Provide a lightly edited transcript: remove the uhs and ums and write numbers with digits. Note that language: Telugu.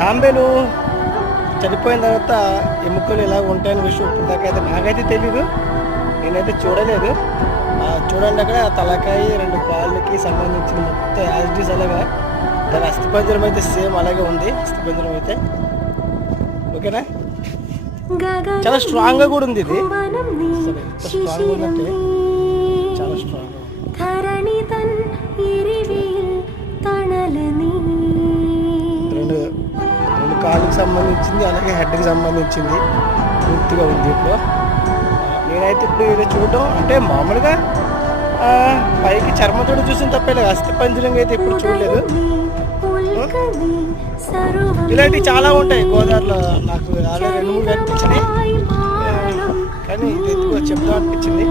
తాంబేలు చనిపోయిన తర్వాత ఎముకలు ఎలా ఉంటాయని విషయం ఇప్పుడు దాకా అయితే నాకైతే తెలీదు, నేనైతే చూడలేదు. చూడండి అక్కడ తలకాయ 2 కాళ్ళకి సంబంధించిన మొత్తం యాజిటీస్ అలాగా దాని అస్థిపంజరం అయితే సేమ్ అలాగే ఉంది. అస్థిపంజరం అయితే ఓకేనా, చాలా స్ట్రాంగ్గా కూడా ఉంది. ఇది సరే ఎంత స్ట్రాంగ్ ఉందంటే చాలా స్ట్రాంగ్. రెండు కాళ్ళకి సంబంధించింది అలాగే హెడ్కి సంబంధించింది పూర్తిగా ఉంది. ఇప్పుడు నేనైతే ఇప్పుడు ఇది చూడటం అంటే మామూలుగా పైకి చర్మంతో చూసిన తప్పలేదు, అస్థిపంజరంగా అయితే ఇప్పుడు చూడలేదు. ఇలాంటివి చాలా ఉంటాయి గోదావరిలో, నాకు ఆల్రెడీ 2-3 కనిపించినాయి, కానీ ఇది ఎందుకో చెప్తా అనిపించింది.